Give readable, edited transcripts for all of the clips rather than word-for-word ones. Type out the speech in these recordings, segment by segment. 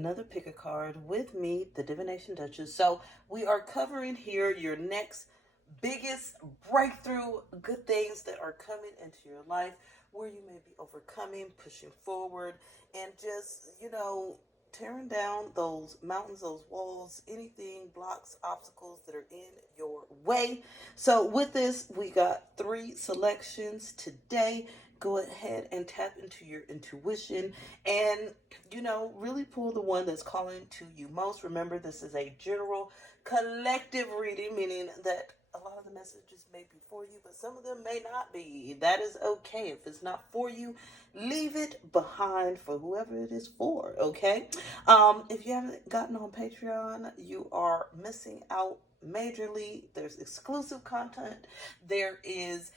another pick a card with me, the Divination Duchess. So we are covering here your next biggest breakthrough, good things that are coming into your life where you may be overcoming, pushing forward, and just, tearing down those mountains, those walls, anything, blocks, obstacles that are in your way. So with this, we got 3 selections today. Go ahead and tap into your intuition and, really pull the one that's calling to you most. Remember, this is a general collective reading, meaning that a lot of the messages may be for you, but some of them may not be. That is okay. If it's not for you, leave it behind for whoever it is for, okay? If you haven't gotten on Patreon, you are missing out majorly. There's exclusive content. There is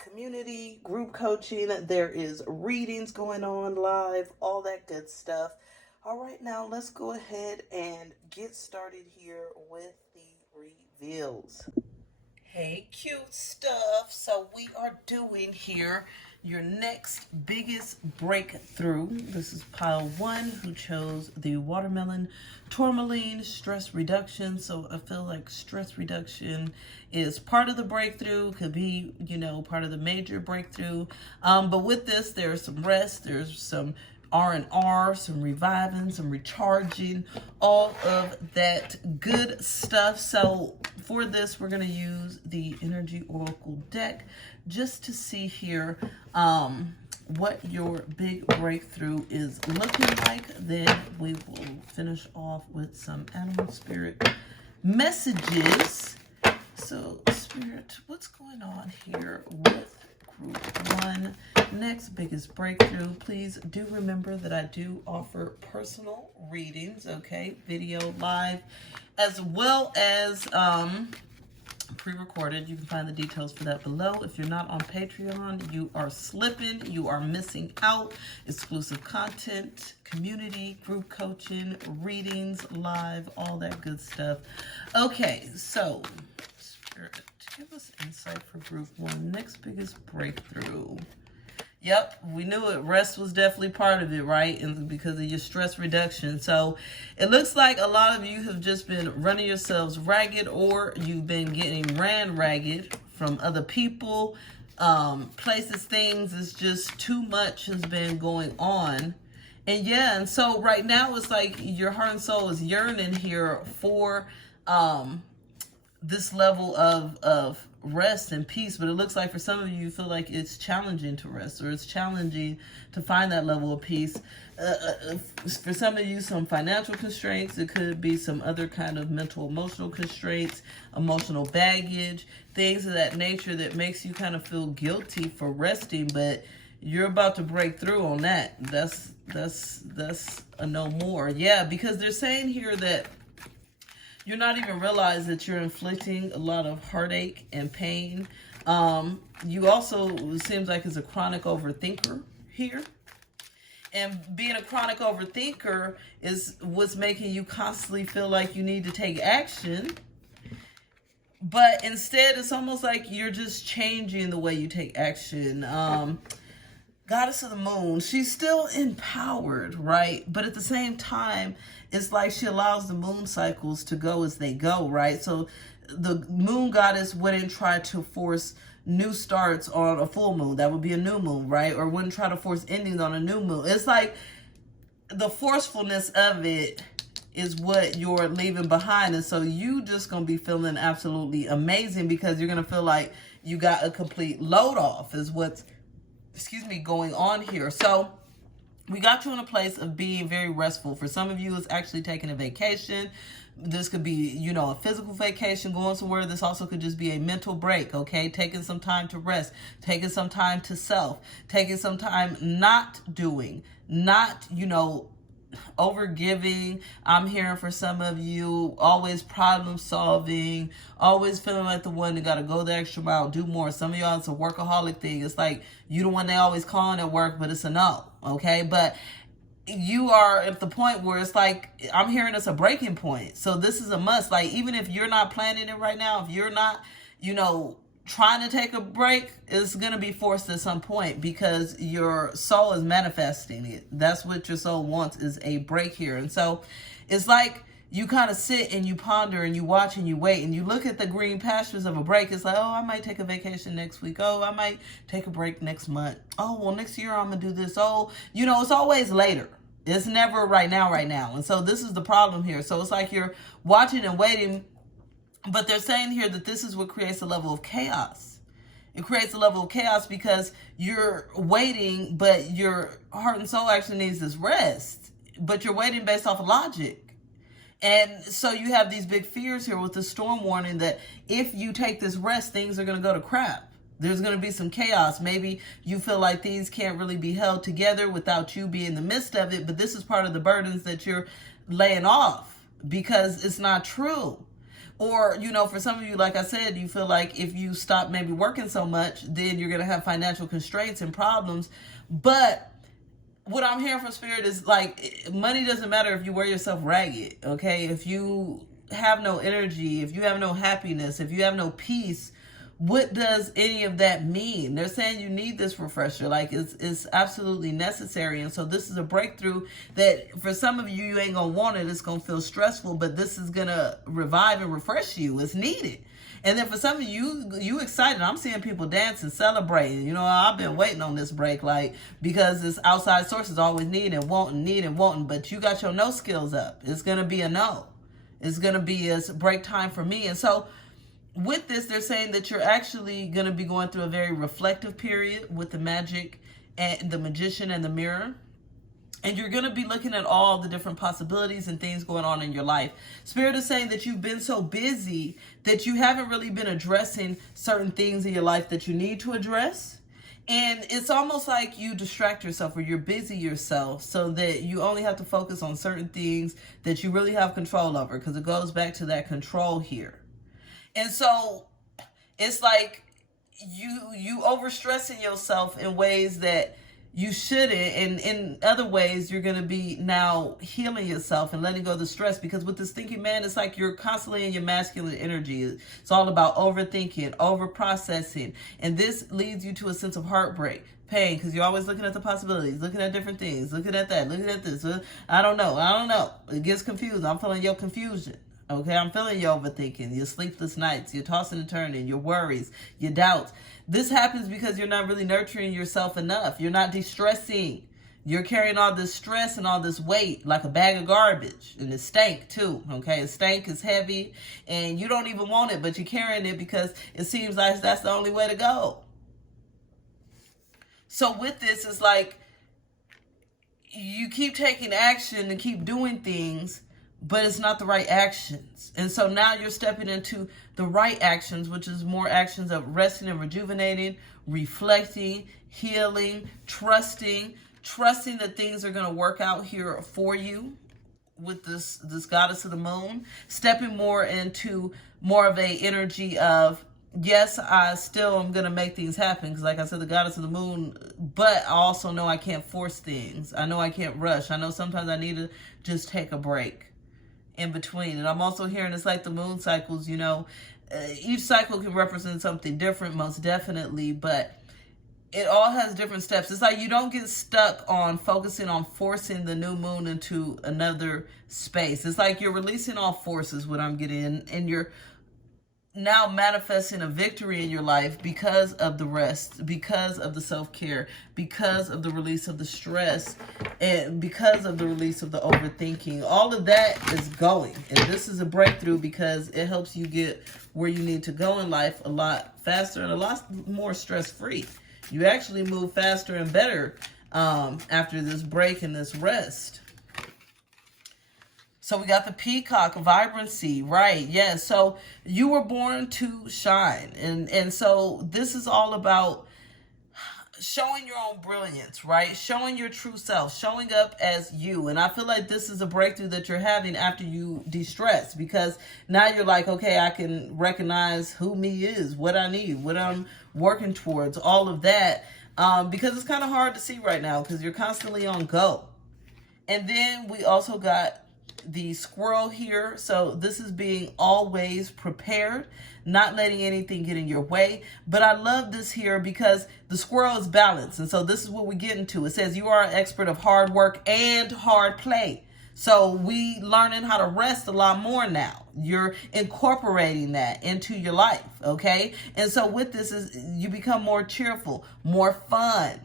community group coaching. There is readings going on live, all that good stuff. All right, now let's go ahead and get started here with the reveals. Hey, cute stuff. So we are doing here your next biggest breakthrough. This is pile 1 who chose the watermelon tourmaline stress reduction. So I feel like stress reduction is part of the breakthrough, could be, part of the major breakthrough. But with this, there's some rest, there's some R&R, some reviving, some recharging, all of that good stuff. So for this, we're going to use the Energy Oracle deck just to see here what your big breakthrough is looking like. Then we will finish off with some animal spirit messages. So Spirit, what's going on here with group 1? Next biggest breakthrough. Please do remember that I do offer personal readings, okay? Video, live, as well as pre-recorded. You can find the details for that below. If you're not on Patreon, you are slipping. You are missing out. Exclusive content, community, group coaching, readings, live, all that good stuff. Okay, so Spirit, give us insight for group 1. Next biggest breakthrough. Yep, we knew it. Rest was definitely part of it, right? And because of your stress reduction. So it looks like a lot of you have just been running yourselves ragged, or you've been getting ran ragged from other people, places, things. It's just too much has been going on. And so right now it's like your heart and soul is yearning here for this level of rest and peace, but it looks like for some of you feel like it's challenging to rest, or it's challenging to find that level of peace. For some of you, some financial constraints. It could be some other kind of mental, emotional constraints, emotional baggage, things of that nature that makes you kind of feel guilty for resting, but you're about to break through on that. That's a no more. Yeah, because they're saying here that you're not even realize that you're inflicting a lot of heartache and pain. You also, it seems like, is a chronic overthinker here. And being a chronic overthinker is what's making you constantly feel like you need to take action. But instead, it's almost like you're just changing the way you take action. Goddess of the Moon, she's still empowered, right? But at the same time, it's like she allows the moon cycles to go as they go, right? So the moon goddess wouldn't try to force new starts on a full moon. That would be a new moon, right? Or wouldn't try to force endings on a new moon. It's like the forcefulness of it is what you're leaving behind. And so you just going to be feeling absolutely amazing, because you're going to feel like you got a complete load off is what's going on here. So we got you in a place of being very restful. For some of you, it's actually taking a vacation. This could be, a physical vacation, going somewhere. This also could just be a mental break, okay? Taking some time to rest, taking some time to self, taking some time not doing, not, over giving. I'm hearing for some of you, always problem solving, always feeling like the one that got to go the extra mile, do more. Some of y'all, it's a workaholic thing. It's like you the one they always calling at work, but it's a no, okay? But you are at the point where it's like, I'm hearing it's a breaking point. So this is a must. Like, even if you're not planning it right now, if you're not, trying to take a break is going to be forced at some point because your soul is manifesting it. That's what your soul wants, is a break here. And so it's like you kind of sit and you ponder and you watch and you wait and you look at the green pastures of a break. It's like, oh, I might take a vacation next week. Oh, I might take a break next month. Oh, well, next year I'm going to do this. Oh, you know, it's always later. It's never right now. And so this is the problem here. So it's like you're watching and waiting. But they're saying here that this is what creates a level of chaos. It creates a level of chaos because you're waiting, but your heart and soul actually needs this rest. But you're waiting based off of logic. And so you have these big fears here with the storm warning that if you take this rest, things are going to go to crap. There's going to be some chaos. Maybe you feel like things can't really be held together without you being in the midst of it. But this is part of the burdens that you're laying off because it's not true. Or, you know, for some of you, like I said, you feel like if you stop maybe working so much, then you're going to have financial constraints and problems. But what I'm hearing from Spirit is like, money doesn't matter if you wear yourself ragged, okay? If you have no energy, if you have no happiness, if you have no peace, what does any of that mean? They're saying you need this refresher. Like it's absolutely necessary. And so this is a breakthrough that for some of you, you ain't going to want it. It's going to feel stressful, but this is going to revive and refresh you. It's needed. And then for some of you excited. I'm seeing people dancing, celebrating. You know, I've been waiting on this break, like, because this outside sources always need and wanting, but you got your no skills up. It's going to be a no. It's going to be a break time for me. And so with this, they're saying that you're actually going to be going through a very reflective period with the magic and the magician and the mirror. And you're going to be looking at all the different possibilities and things going on in your life. Spirit is saying that you've been so busy that you haven't really been addressing certain things in your life that you need to address. And it's almost like you distract yourself or you're busy yourself so that you only have to focus on certain things that you really have control over, because it goes back to that control here. And so it's like you overstressing yourself in ways that you shouldn't. And in other ways, you're going to be now healing yourself and letting go of the stress. Because with this thinking man, it's like you're constantly in your masculine energy. It's all about overthinking, over-processing. And this leads you to a sense of heartbreak, pain, because you're always looking at the possibilities, looking at different things, looking at that, looking at this. I don't know. It gets confused. I'm feeling your confusion. Okay, I'm feeling your overthinking, your sleepless nights, your tossing and turning, your worries, your doubts. This happens because you're not really nurturing yourself enough. You're not de-stressing. You're carrying all this stress and all this weight like a bag of garbage. And it stank too, okay? It stank, is heavy, and you don't even want it, but you're carrying it because it seems like that's the only way to go. So with this, it's like you keep taking action and keep doing things, but it's not the right actions. And so now you're stepping into the right actions, which is more actions of resting and rejuvenating, reflecting, healing, trusting that things are going to work out here for you with this goddess of the moon, stepping more into more of a energy of, yes, I still am going to make things happen because, like I said, the goddess of the moon, but I also know I can't force things. I know I can't rush. I know sometimes I need to just take a break in between. And I'm also hearing it's like the moon cycles, you know, each cycle can represent something different, most definitely, but it all has different steps. It's like you don't get stuck on focusing on forcing the new moon into another space. It's like you're releasing all forces, what I'm getting, and you're now manifesting a victory in your life because of the rest, because of the self-care, because of the release of the stress, and because of the release of the overthinking. All of that is going. And this is a breakthrough because it helps you get where you need to go in life a lot faster and a lot more stress-free. You actually move faster and better after this break and this rest. So we got the peacock, vibrancy, right? Yes. So you were born to shine. And so this is all about showing your own brilliance, right? Showing your true self, showing up as you. And I feel like this is a breakthrough that you're having after you de-stress, because now you're like, okay, I can recognize who me is, what I need, what I'm working towards, all of that. Because it's kind of hard to see right now because you're constantly on go. And then we also got the squirrel here. So this is being always prepared, not letting anything get in your way. But I love this here because the squirrel is balanced. And so this is what we get into. It says you are an expert of hard work and hard play. So we learning how to rest a lot more now. You're incorporating that into your life, okay? And so with this is you become more cheerful, more fun.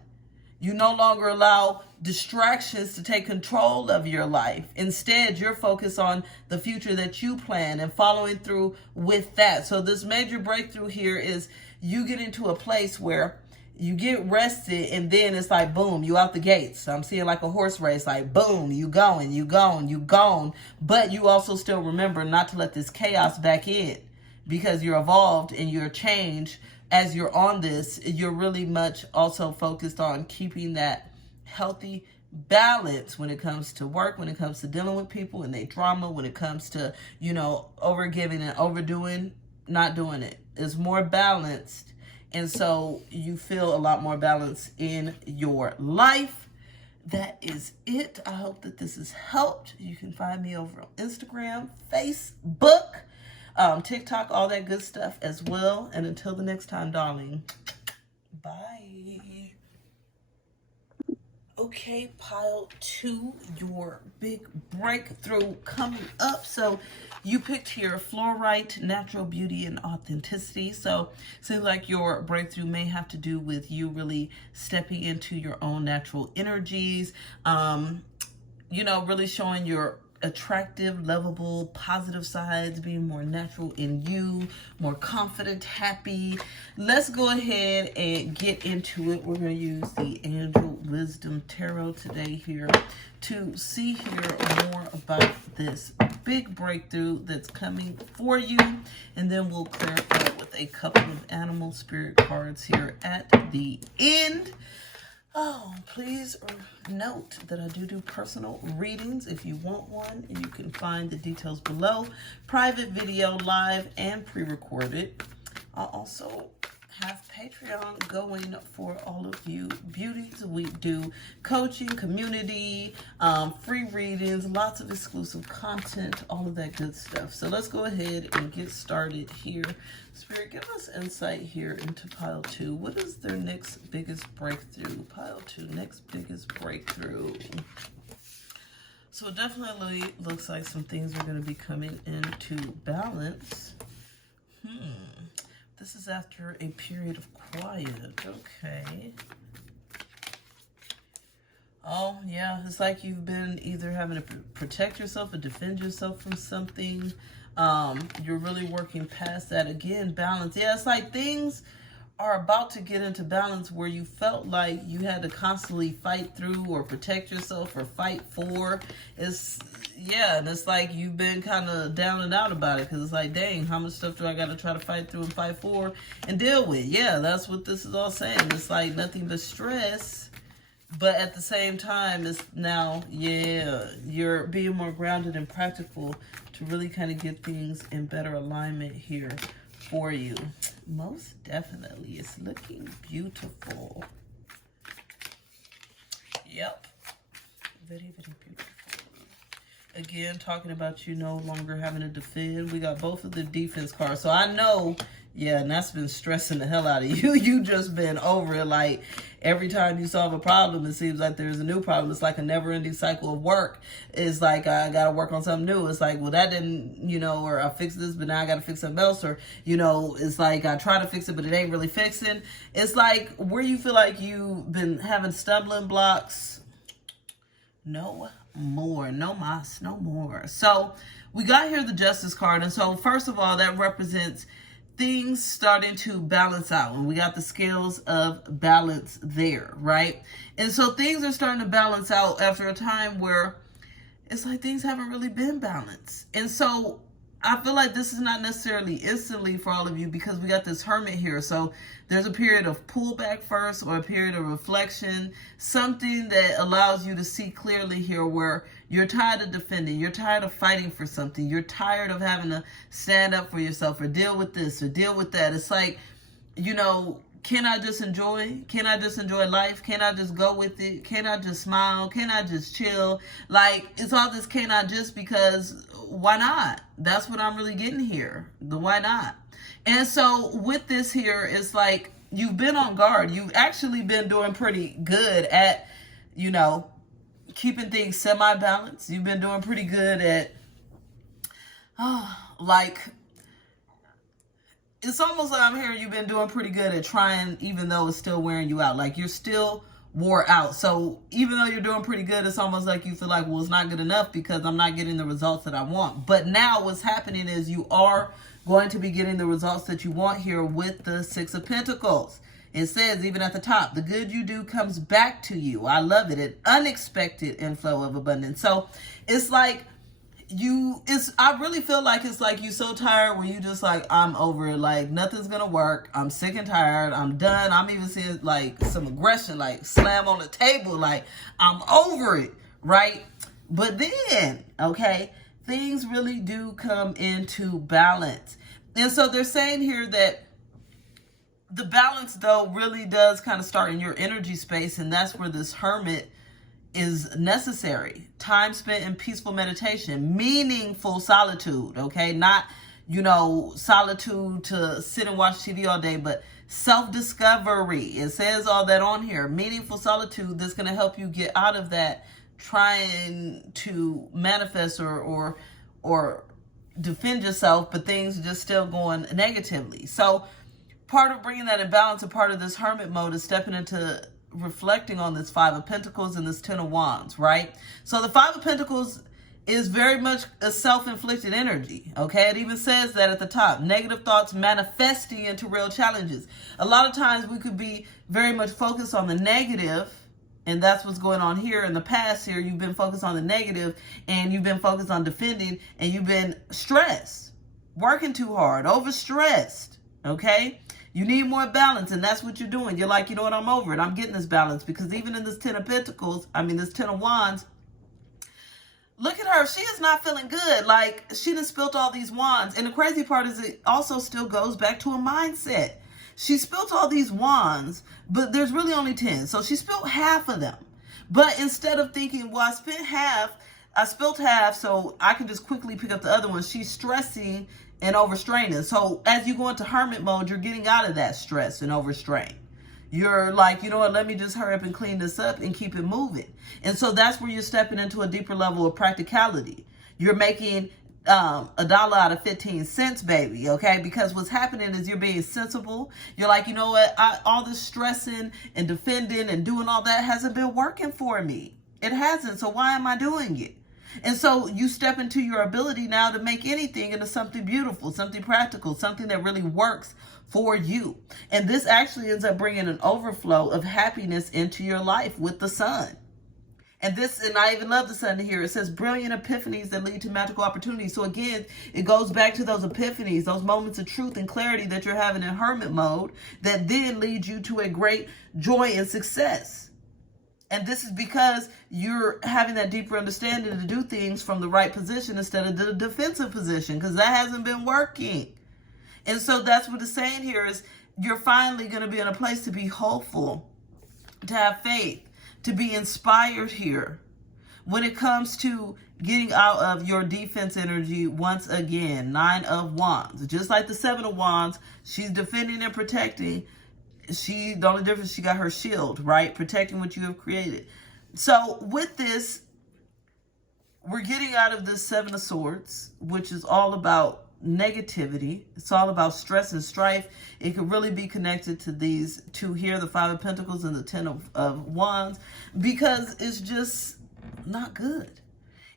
You no longer allow distractions to take control of your life. Instead, you're focused on the future that you plan and following through with that. So this major breakthrough here is you get into a place where you get rested and then it's like, boom, you out the gates. I'm seeing like a horse race, like boom, you going, you gone, you gone. But you also still remember not to let this chaos back in because you're evolved and you're changed. As you're on this, you're really much also focused on keeping that healthy balance when it comes to work, when it comes to dealing with people and their drama, when it comes to, you know, overgiving and overdoing, not doing it. It's more balanced. And so you feel a lot more balance in your life. That is it. I hope that this has helped. You can find me over on Instagram, Facebook, TikTok, all that good stuff as well. And until the next time, darling, bye. Okay, pile 2, your big breakthrough coming up. So you picked here Fluorite, natural beauty and authenticity. So seems like your breakthrough may have to do with you really stepping into your own natural energies, you know, really showing your attractive, lovable, positive sides, being more natural in you, more confident, happy. Let's go ahead and get into it. We're going to use the Angel Wisdom Tarot today here to see here more about this big breakthrough that's coming for you. And then we'll clarify with a couple of animal spirit cards here at the end. Oh, please note that I do personal readings. If you want one, you can find the details below. Private video, live, and pre-recorded. I also have Patreon going for all of you beauties. We do coaching, community, free readings, lots of exclusive content, all of that good stuff. So let's go ahead and get started here. Spirit, give us insight here into pile 2. What is their next biggest breakthrough? Pile 2, next biggest breakthrough. So it definitely looks like some things are going to be coming into balance. This is after a period of quiet. Okay. Oh, yeah. It's like you've been either having to protect yourself or defend yourself from something. You're really working past that. Again, balance. Yeah, it's like things are about to get into balance where you felt like you had to constantly fight through or protect yourself or fight for. Yeah, and it's like you've been kind of down and out about it because it's like, dang, how much stuff do I got to try to fight through and fight for and deal with? Yeah, that's what this is all saying. It's like nothing but stress, but at the same time, it's now, yeah, you're being more grounded and practical to really kind of get things in better alignment here for you. Most definitely. It's looking beautiful. Yep. Very, very beautiful. Again, talking about you no longer having to defend. We got both of the defense cards. So I know, yeah, and that's been stressing the hell out of you. You just been over it. Like every time you solve a problem, it seems like there's a new problem. It's like a never-ending cycle of work. It's like I got to work on something new. It's like, well, that didn't, you know, or I fixed this, but now I got to fix something else. Or, you know, it's like I try to fix it, but it ain't really fixing. It's like where you feel like you've been having stumbling blocks. No more, no mas, no more. So we got here the Justice card. And so first of all, that represents things starting to balance out. And we got the scales of balance there, right? And so things are starting to balance out after a time where it's like things haven't really been balanced. And so I feel like this is not necessarily instantly for all of you because we got this Hermit here. So there's a period of pullback first or a period of reflection, something that allows you to see clearly here where you're tired of defending, you're tired of fighting for something, you're tired of having to stand up for yourself or deal with this or deal with that. It's like, you know, can I just enjoy? Can I just enjoy life? Can I just go with it? Can I just smile? Can I just chill? Like, it's all this can I just, because why not? That's what I'm really getting here. The why not? And so with this here, it's like you've been on guard. You've actually been doing pretty good at, you know, keeping things semi-balanced. You've been doing pretty good at, like, it's almost like I'm hearing you've been doing pretty good at trying, even though it's still wearing you out. Like, you're still wore out. So even though you're doing pretty good, it's almost like you feel like, well, it's not good enough because I'm not getting the results that I want. But now what's happening is you are going to be getting the results that you want here with the Six of Pentacles. It says, even at the top, the good you do comes back to you. I love it. An unexpected inflow of abundance. So it's like, I really feel like it's like you so tired when you just like, I'm over it. Like, nothing's gonna work. I'm sick and tired. I'm done. I'm even seeing like some aggression, like slam on the table. Like, I'm over it, right? But then, okay, things really do come into balance. And so they're saying here that the balance, though, really does kind of start in your energy space. And that's where this Hermit is necessary. Time spent in peaceful meditation, meaningful solitude, okay? Not, you know, solitude to sit and watch TV all day, but self-discovery. It says all that on here. Meaningful solitude that's going to help you get out of that trying to manifest or defend yourself, but things are just still going negatively. So part of bringing that in balance, a part of this Hermit mode is stepping into reflecting on this Five of Pentacles and this Ten of Wands, right? So the Five of Pentacles is very much a self-inflicted energy, okay? It even says that at the top, negative thoughts manifesting into real challenges. A lot of times we could be very much focused on the negative, and that's what's going on here. In the past here, you've been focused on the negative, and you've been focused on defending, and you've been stressed, working too hard, overstressed, okay? You need more balance, and that's what you're doing. You're like, you know what, I'm over it. I'm getting this balance, because even in this Ten of Pentacles, this Ten of Wands, look at her. She is not feeling good. Like, she done spilt all these wands. And the crazy part is it also still goes back to a mindset. She spilt all these wands, but there's really only 10. So she spilt half of them. But instead of thinking, well, I spilt half, so I can just quickly pick up the other one, she's stressing and overstraining. So as you go into Hermit mode, you're getting out of that stress and overstrain. You're like, you know what, let me just hurry up and clean this up and keep it moving. And so that's where you're stepping into a deeper level of practicality. You're making $1 out of 15 cents, baby, okay? Because what's happening is you're being sensible. You're like, you know what, all this stressing and defending and doing all that hasn't been working for me. It hasn't, so why am I doing it? And so you step into your ability now to make anything into something beautiful, something practical, something that really works for you. And this actually ends up bringing an overflow of happiness into your life with the sun. And I even love the sun here. It says brilliant epiphanies that lead to magical opportunities. So again, it goes back to those epiphanies, those moments of truth and clarity that you're having in Hermit mode that then lead you to a great joy and success. And this is because you're having that deeper understanding to do things from the right position instead of the defensive position, because that hasn't been working. And so that's what it's saying here is you're finally going to be in a place to be hopeful, to have faith, to be inspired here when it comes to getting out of your defense energy once again. 9 of Wands. Just like the 7 of Wands, she's defending and protecting. The only difference, she got her shield, right? Protecting what you have created. So with this, we're getting out of this 7 of Swords, which is all about negativity. It's all about stress and strife. It could really be connected to these two here, the 5 of Pentacles and the 10 of Wands, because it's just not good.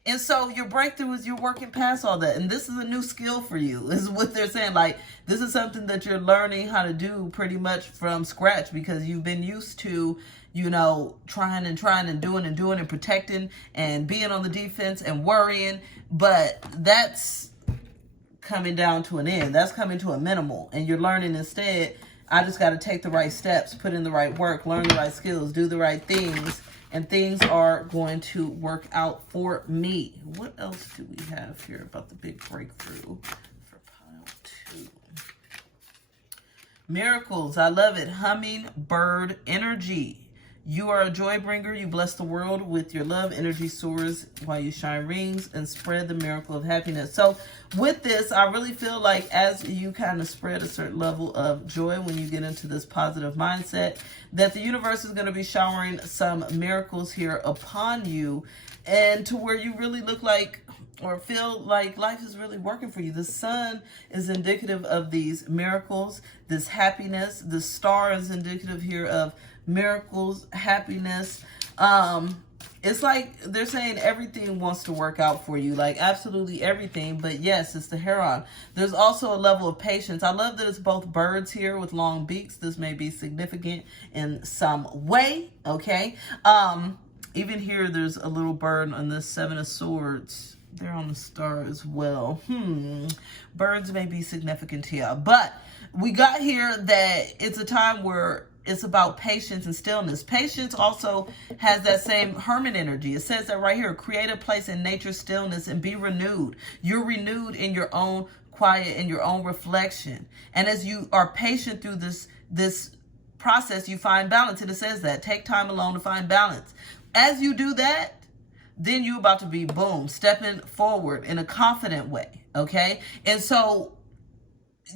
And so your breakthrough is you're working past all that. And this is a new skill for you, is what they're saying. Like, this is something that you're learning how to do pretty much from scratch, because you've been used to, you know, trying and doing and protecting and being on the defense and worrying. But that's coming down to an end. That's coming to a minimal. And you're learning instead, I just got to take the right steps, put in the right work, learn the right skills, do the right things, and things are going to work out for me. What else do we have here about the big breakthrough for pile 2? Miracles, I love it. Hummingbird energy. You are a joy bringer. You bless the world with your love. Energy soars while you shine rings and spread the miracle of happiness. So with this, I really feel like as you kind of spread a certain level of joy when you get into this positive mindset, that the universe is going to be showering some miracles here upon you, and to where you really look like or feel like life is really working for you. The sun is indicative of these miracles, this happiness. The star is indicative here of miracles, happiness. It's like they're saying everything wants to work out for you, like absolutely everything. But yes, it's the heron. There's also a level of patience. I love that it's both birds here with long beaks. This may be significant in some way, okay? Even here, there's a little bird on the Seven of Swords. They're on the star as well. Birds may be significant here. But we got here that it's a time where it's about patience and stillness. Patience also has that same hermit energy. It says that right here, create a place in nature's stillness and be renewed. You're renewed in your own quiet, in your own reflection. And as you are patient through this process, you find balance. And it says that, take time alone to find balance. As you do that, then you're about to be, boom, stepping forward in a confident way, okay? And so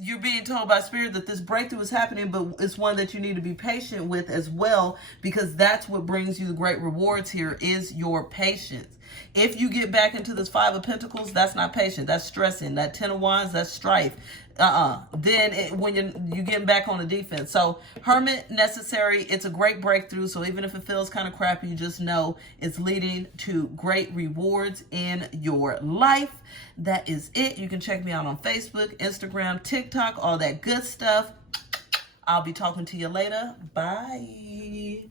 you're being told by spirit that this breakthrough is happening, but it's one that you need to be patient with as well, because that's what brings you the great rewards here, is your patience. If you get back into this Five of Pentacles, that's not patient. That's stressing. That Ten of Wands, that's strife. Then when you're getting back on the defense. So hermit necessary. It's a great breakthrough. So even if it feels kind of crappy, you just know it's leading to great rewards in your life. That is it. You can check me out on Facebook, Instagram, TikTok, all that good stuff. I'll be talking to you later. Bye.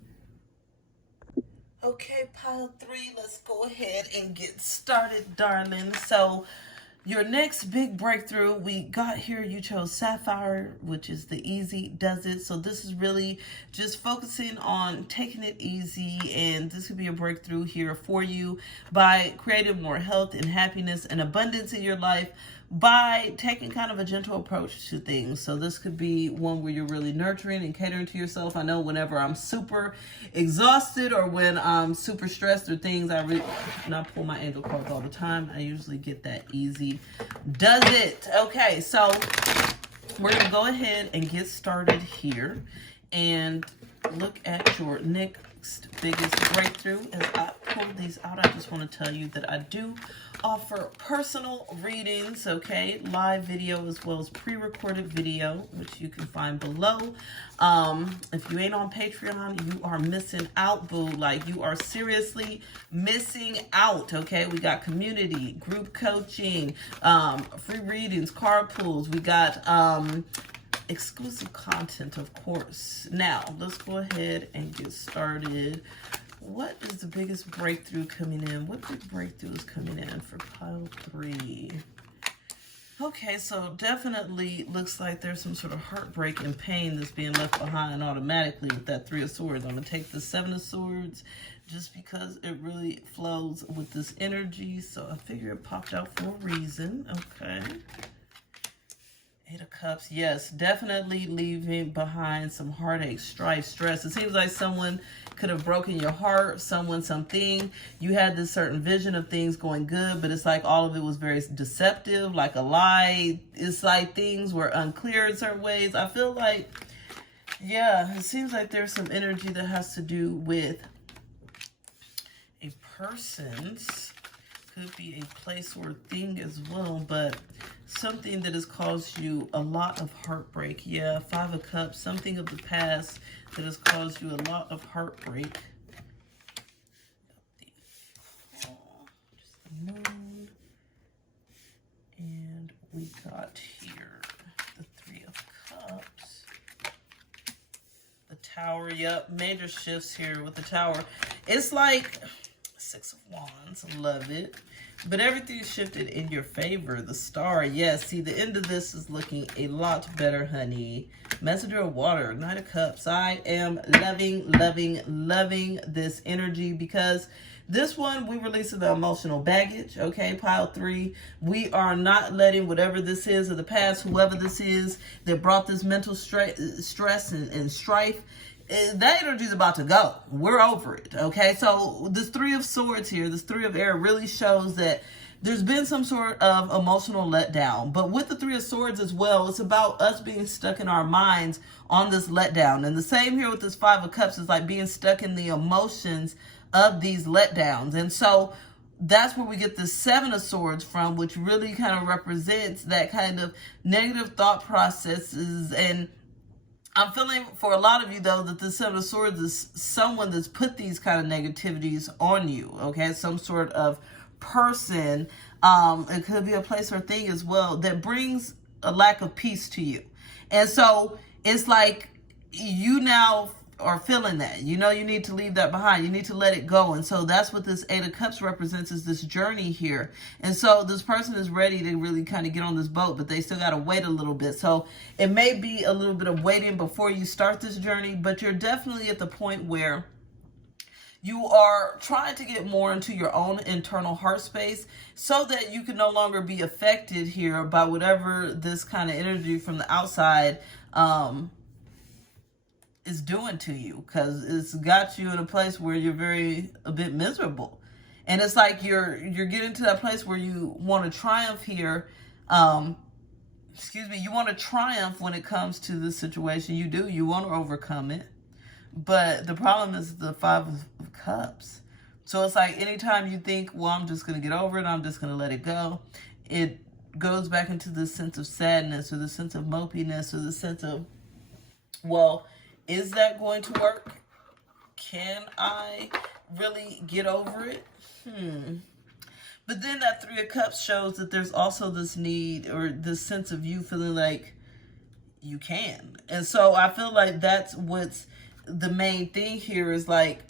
Okay, pile 3, let's go ahead and get started, darling. So your next big breakthrough, we got here, you chose Sapphire, which is the easy does it. So this is really just focusing on taking it easy, and this could be a breakthrough here for you by creating more health and happiness and abundance in your life by taking kind of a gentle approach to things. So this could be one where you're really nurturing and catering to yourself. I know whenever I'm super exhausted or when I'm super stressed or things, I pull my angel cards all the time. I usually get that easy does it. Okay, so we're gonna go ahead and get started here and look at your next biggest breakthrough. As I pull these out, I just want to tell you that I do offer personal readings, okay, live video as well as pre-recorded video, which you can find below. If you ain't on Patreon, you are missing out, boo. Like, you are seriously missing out, okay? We got community, group coaching, free readings, card pulls. We got exclusive content, of course. Now, let's go ahead and get started. What is the biggest breakthrough coming in? What big breakthrough is coming in for pile 3? Okay, so definitely looks like there's some sort of heartbreak and pain that's being left behind automatically with that Three of Swords. I'm going to take the Seven of Swords just because it really flows with this energy. So I figure it popped out for a reason. Okay. Eight of Cups. Yes, definitely leaving behind some heartache, strife, stress. It seems like someone could have broken your heart, something. You had this certain vision of things going good, but it's like all of it was very deceptive, like a lie. It's like things were unclear in certain ways. I feel like, yeah, it seems like there's some energy that has to do with a person's, could be a place or thing as well, but something that has caused you a lot of heartbreak. Yeah, Five of Cups, something of the past that has caused you a lot of heartbreak. Just the Moon. And we got here the Three of Cups. The Tower, yep, major shifts here with the Tower. It's like Six of Wands, love it. But everything shifted in your favor. The star, yes. See, the end of this is looking a lot better, honey. Messenger of water, Knight of Cups. I am loving, loving, loving this energy because this one, we releasing the emotional baggage, okay? Pile 3. We are not letting whatever this is of the past, whoever this is that brought this mental stress and strife, that energy is about to go. We're over it, okay? So this 3 of Swords here, this 3 of Air really shows that there's been some sort of emotional letdown. But with the 3 of Swords as well, it's about us being stuck in our minds on this letdown. And the same here with this 5 of Cups is like being stuck in the emotions of these letdowns. And so that's where we get the 7 of Swords from, which really kind of represents that kind of negative thought processes. And I'm feeling for a lot of you, though, that the 7 of Swords is someone that's put these kind of negativities on you, okay? Some sort of person, it could be a place or thing as well, that brings a lack of peace to you. And so it's like you now are feeling that. You know you need to leave that behind. You need to let it go. And so that's what this 8 of Cups represents, is this journey here. And so this person is ready to really kind of get on this boat, but they still got to wait a little bit. So it may be a little bit of waiting before you start this journey, but you're definitely at the point where you are trying to get more into your own internal heart space so that you can no longer be affected here by whatever this kind of energy from the outside is doing to you, because it's got you in a place where you're a bit miserable. And it's like you're getting to that place where you want to triumph here. You want to triumph when it comes to this situation. You want to overcome it. But the problem is the 5 of Cups. So it's like anytime you think, well, I'm just going to get over it, I'm just going to let it go, it goes back into this sense of sadness or the sense of mopiness or the sense of, well, is that going to work? Can I really get over it? But then that 3 of Cups shows that there's also this need or this sense of you feeling like you can. And so I feel like that's what's the main thing here, is like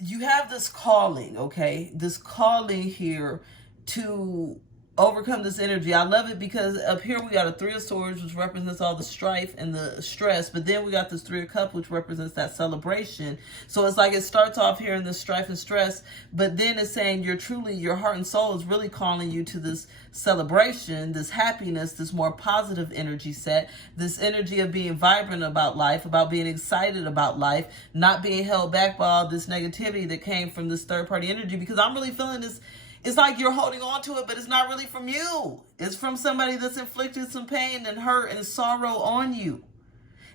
you have this calling, okay? This calling here to overcome this energy. I love it because up here we got a 3 of Swords, which represents all the strife and the stress, but then we got this 3 of Cups, which represents that celebration. So it's like it starts off here in this strife and stress, but then it's saying your heart and soul is really calling you to this celebration, this happiness, this more positive energy set, this energy of being vibrant about life, about being excited about life, not being held back by all this negativity that came from this third party energy. Because I'm really feeling this. It's like you're holding on to it, but it's not really from you. It's from somebody that's inflicted some pain and hurt and sorrow on you.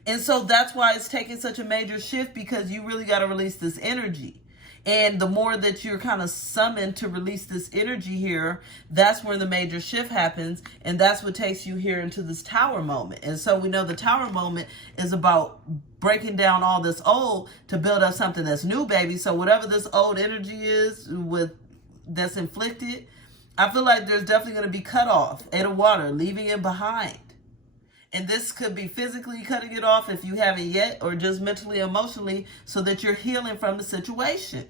And so that's why it's taking such a major shift, because you really got to release this energy. And the more that you're kind of summoned to release this energy here, that's where the major shift happens. And that's what takes you here into this Tower moment. And so we know the Tower moment is about breaking down all this old to build up something that's new, baby. So whatever this old energy is that's inflicted, I feel like there's definitely going to be cut off. 8 of Water, leaving it behind. And this could be physically cutting it off if you haven't yet, or just mentally, emotionally, so that you're healing from the situation.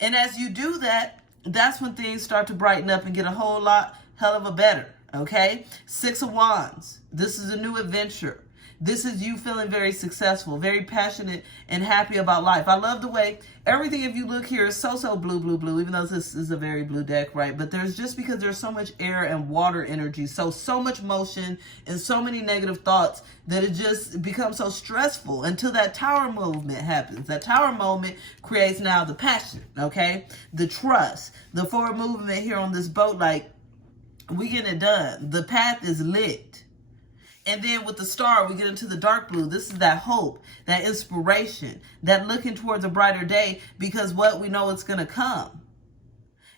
And as you do that, that's when things start to brighten up and get a whole lot hell of a better, okay? 6 of Wands. This is a new adventure. This is you feeling very successful, very passionate and happy about life. I love the way everything, if you look here, is so blue, blue, blue, even though this is a very blue deck, right? But there's just because there's so much air and water energy, so much motion and so many negative thoughts that it just becomes so stressful until that Tower movement happens. That Tower moment creates now the passion, okay? The trust, the forward movement here on this boat, like we getting it done. The path is lit. And then with the star, we get into the dark blue. This is that hope, that inspiration, that looking towards a brighter day, because what we know it's going to come.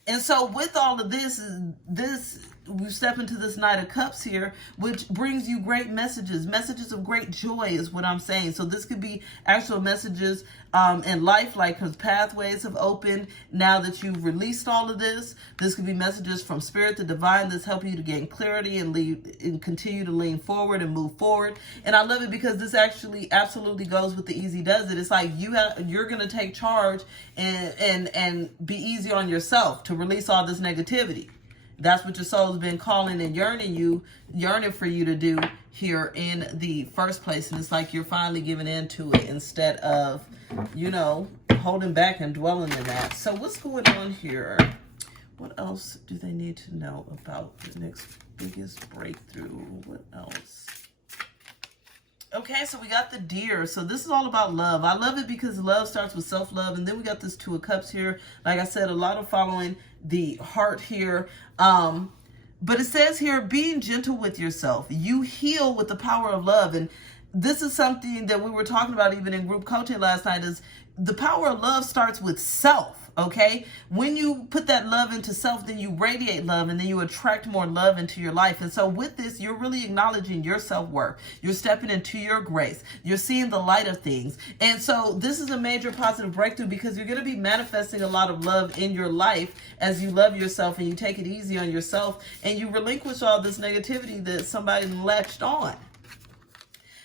And so with all of this we step into this Knight of Cups here, which brings you great messages. Messages of great joy is what I'm saying. So this could be actual messages in life, like because pathways have opened now that you've released all of this. This could be messages from spirit to divine that's helping you to gain clarity and lead and continue to lean forward and move forward. And I love it because this actually absolutely goes with the easy does it. It's like you're gonna take charge and be easy on yourself to release all this negativity. That's what your soul's been calling and yearning for you to do here in the first place. And it's like you're finally giving into it instead of, you know, holding back and dwelling in that. So what's going on here? What else do they need to know about the next biggest breakthrough? What else? Okay, so we got the Deer. So this is all about love. I love it because love starts with self-love. And then we got this Two of Cups here. Like I said, a lot of following the heart here. But it says here, being gentle with yourself. You heal with the power of love. And this is something that we were talking about even in group coaching last night, is the power of love starts with self. Okay, when you put that love into self, then you radiate love, and then you attract more love into your life. And so with this, you're really acknowledging your self-worth. You're stepping into your grace. You're seeing the light of things. And so this is a major positive breakthrough because you're going to be manifesting a lot of love in your life as you love yourself and you take it easy on yourself and you relinquish all this negativity that somebody latched on.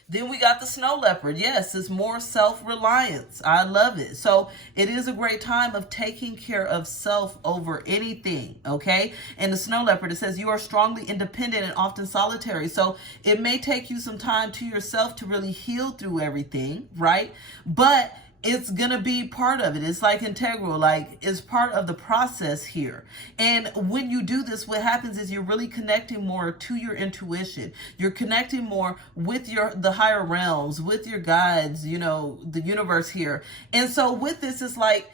Then we got the Snow Leopard. Yes, it's more self-reliance. I love it. So it is a great time of taking care of self over anything, okay? And the Snow Leopard, it says you are strongly independent and often solitary. So it may take you some time to yourself to really heal through everything, right? But it's going to be part of it. It's like integral, like it's part of the process here. And when you do this, what happens is you're really connecting more to your intuition. You're connecting more with the higher realms, with your guides, you know, the universe here. And so with this, it's like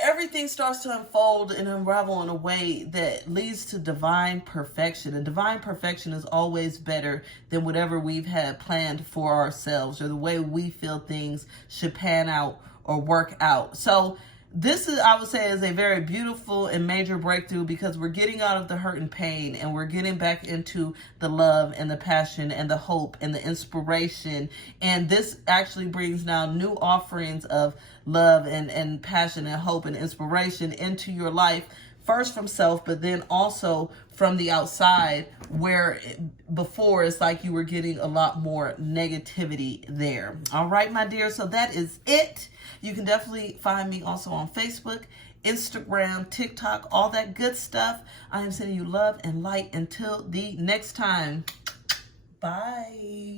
everything starts to unfold and unravel in a way that leads to divine perfection. And divine perfection is always better than whatever we've had planned for ourselves or the way we feel things should pan out or work out. So this is, I would say, is a very beautiful and major breakthrough because we're getting out of the hurt and pain and we're getting back into the love and the passion and the hope and the inspiration. And this actually brings now new offerings of love and passion and hope and inspiration into your life, first from self, but then also from the outside, where before it's like you were getting a lot more negativity there. All right, my dear. So that is it. You can definitely find me also on Facebook, Instagram, TikTok, all that good stuff. I am sending you love and light until the next time. Bye.